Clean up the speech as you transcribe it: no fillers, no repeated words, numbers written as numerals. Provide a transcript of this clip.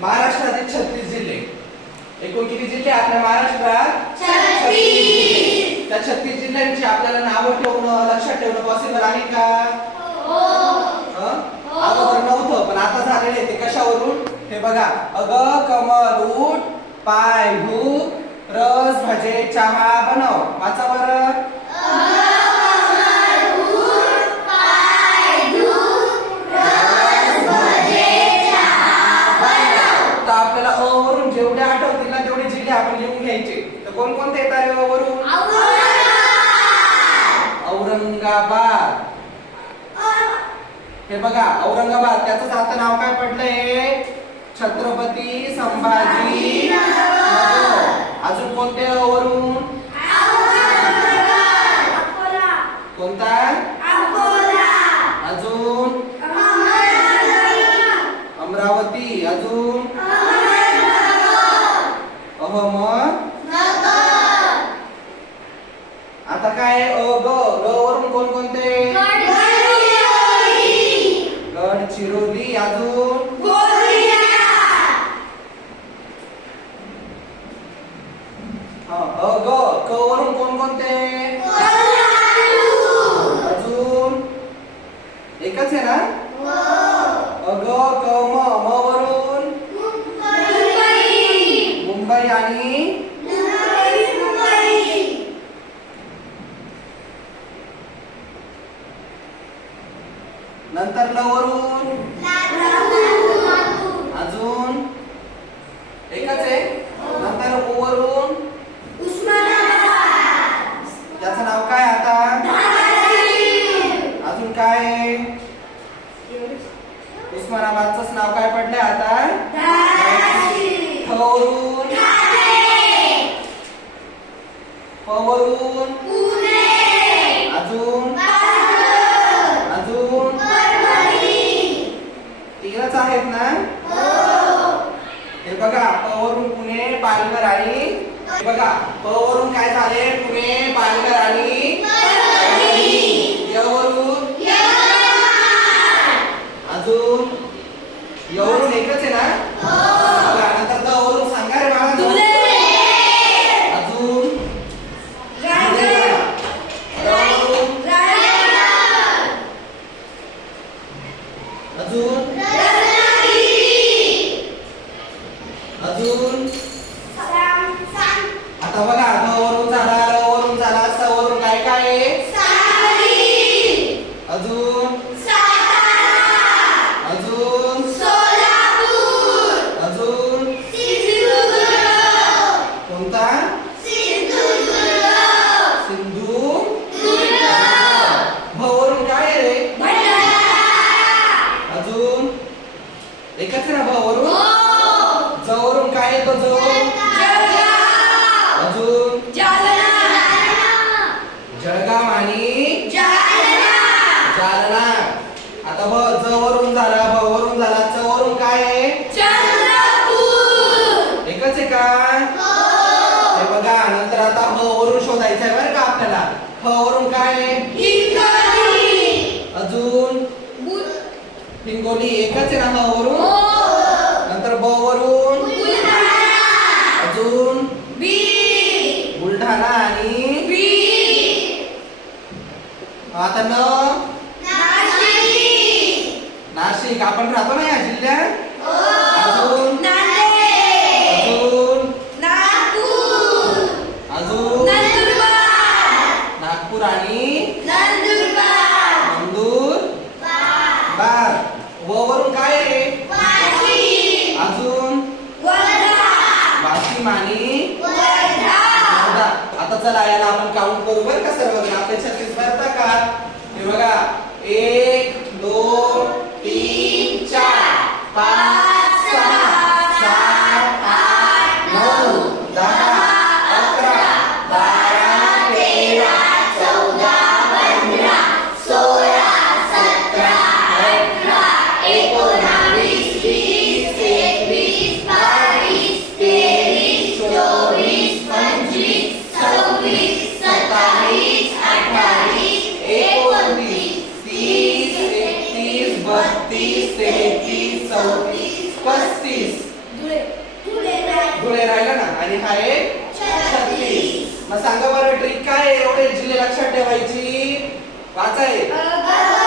महाराष्ट्रातील 36 जिल्हे. एकूण किती जिल्हे आपल्या महाराष्ट्रात? 36. त्या 36 जिल्ह्यांची आपल्याला नावं ठेवणं, लक्षात ठेवणं पॉसिबल आहे का? हो. अगोदर नव्हतं पण आता झालेलं आहे. ते कशावरून? हे बघा, अग कमल उठ, पाय धु, रस भजे चहा बनव. वाचा बरं. आपल्याला अ वरून जेवढे आठवतील ना तेवढे जिल्हे आपण लिहून घ्यायचे. तर कोण कोणते येतात अ वरून? औरंगाबाद. हे बघा औरंगाबाद, त्याचं आता नाव काय पडलंय? छत्रपती संभाजी नगर. अजून कोणते अ वरून? कोणता? अजून अमरावती. अजून आता काय अ ग वरून कोण कोणते? गडचिरोली. अजून अ ग क वरून कोण कोणते? अजून एकच आहे ना? अ ग क म वरून मुंबई आणि नंतर ल वरून अजून एकच आहे. नंतर उ वरून त्याचं नाव काय आता? अजून काय? उस्मानाबादचं नाव काय पडलंय आता? ठ वरून प वरून अजून तीनच आहेत ना? हे बघा प वरून पुणे, पालघर आणि हे बघा प वरून काय झाले? पुणे, पालघर आणि य वरून अजून य वरून एकच आहे ना? बघा नंतर द वरून सांगा रे मला. अजून अजून आता बघा ध वरून झाला, र वरून झाला, स वरून काय काय आहे? अजून अजून अजून कोणता? सिंधू. भ वरून काय आहे रे? अजून एकच आहे ना भ वरून? ज वरून काय येतो? ज अजून जळगाव आणि जालना. आता ज वरून झाला, भ वरून झाला, च वरून काय आहे? एकच आहे का? हे बघा नंतर आता ह वरून शोधायचं आहे बरं का आपल्याला. ह वरून काय आहे? अजून हिंगोली. एकच आहे ना ह वरून? नंतर ब वरून अजून बुलढाणा आणि आता नाशिक. आपण राहतो ना या जिल्ह्यात. अजून अजून नागपूर आणि नंदुरबार. व वरून काय आहे? अजून वाशिम आणि वर्धा. आता चला याला आपण काउंट करू बरं का सर्वजण. आपले 36 भरता का? हे बघा 1 2 3 4 5 6 7 8 9 10 11 12 13 14 15 16 17 18 19 20 21 22 23 24 25 26 27 28 29 30 31 पोर्टुले राहिला ना आणि हा आहे 36. मग सांगा बरं ट्रिक काय आहे एवढे जिल्हे लक्षात ठेवायची? वाचा आहे